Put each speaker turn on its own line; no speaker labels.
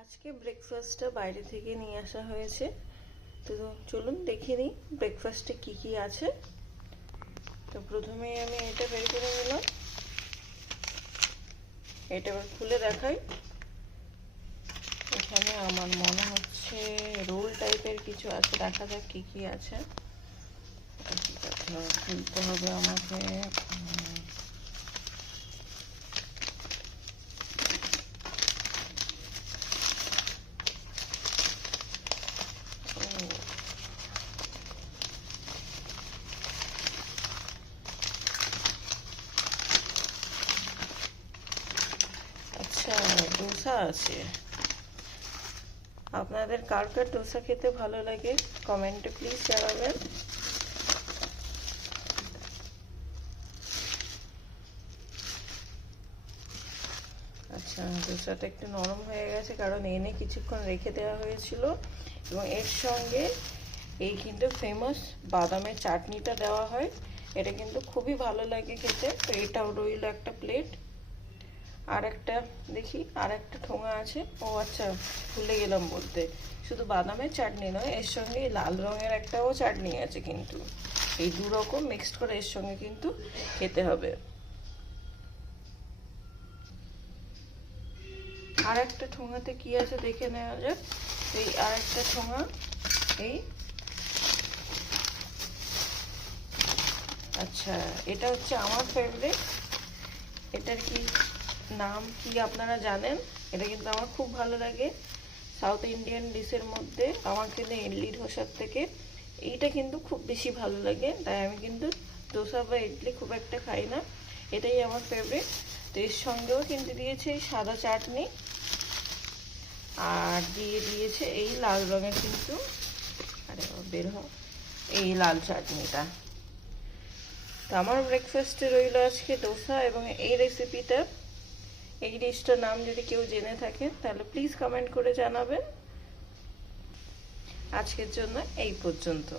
আজকে ব্রেকফাস্টটা বাইরে থেকে নিয়ে আসা হয়েছে। তো চলুন দেখে নিই ব্রেকফাস্টে কি কি আছে। তো প্রথমেই আমি এটা বের করে নিলাম। এটা এবার খুলে দেখাই। এখানে আমার মনে হচ্ছে রোল টাইপের কিছু আছে। দেখা যাক কি কি আছে? খুলতে হবে আমাকে উম, ও আচ্ছা ডোসা আছে। আপনাদের কার কার ডোসা খেতে ভালো লাগে, কমেন্টে প্লিজ জানাবেন। আচ্ছা ডোসাটা একটু নরম হয়ে গেছে, কারণ এনে কিছুক্ষণ রেখে দেওয়া হয়েছিল। এবং এর সঙ্গে এই কিন্তু ফেমাস বাদামের চাটনিটা দেওয়া হয়। এটা কিন্তু খুবই ভালো লাগে খেতে। তো এটাও রইল একটা প্লেট আর একটা দেখি আর একটা ঠোঙা আছে। ও আচ্ছা ভুলে গেলাম বলতে। শুধু বাদামের চাটনি নয়, এর সঙ্গে লাল রঙের একটাও চাটনি আছে কিন্তু। এই দু রকম মিক্সড করে এর সঙ্গে কিন্তু খেতে হবে। আর একটা ঠোঙাতে কি আছে দেখে নেওয়া যাক। এই আর একটা ঠোঙা, এই। আচ্ছা এটা হচ্ছে আমার ফেভারিট এটার কি নাম কি আপনারা জানেন? এটা কিন্তু আমার খুব ভালো লাগে। সাউথ ইন্ডিয়ান ডিশের মধ্যে আমার কিন্তু ইডলি ধোসার থেকে এইটা কিন্তু খুব বেশি ভালো লাগে। তাই আমি কিন্তু ধোসা বা ইডলি খুব একটা খাই না। এটাই আমার ফেভারিট তো এর সঙ্গেও কিন্তু দিয়েছে এই সাদা চাটনি। আর দিয়ে দিয়েছে এই লাল রঙের কিন্তু আরে বের হ। এই লাল চাটনিটা। তো আমার ব্রেকফাস্টে রইল আজকে ডোসা এবং এই রেসিপিটা এই ডিশটার নাম যদি কেউ জেনে থাকে, তাহলে প্লিজ কমেন্ট করে জানাবেন। আজকের জন্য এই পর্যন্ত।